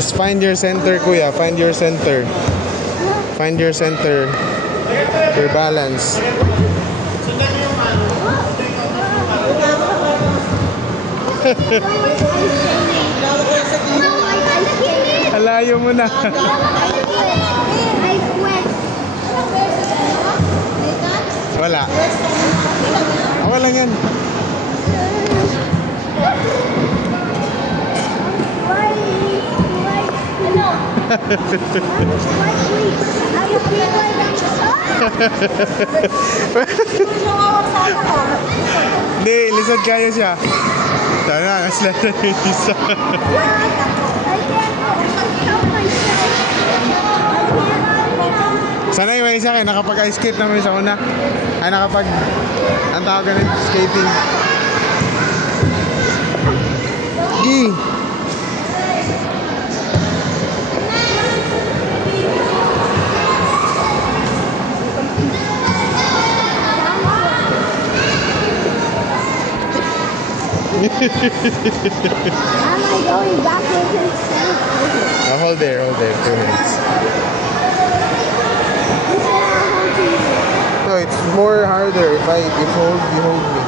Just find your center, kuya. Find your center. Find your center. Your balance. Alayo mo na. Wala. Wala lang yan. Hindi, lisod kayo siya. Sana, nasla na yung isa. Sana yung isa kayo, nakapag-ice skate naman sa una. Ay, nakapag, ang tawag ganun, skating. Gi! Am I going backwards instead? Hold there, 2 minutes. No, it's more harder if you hold me.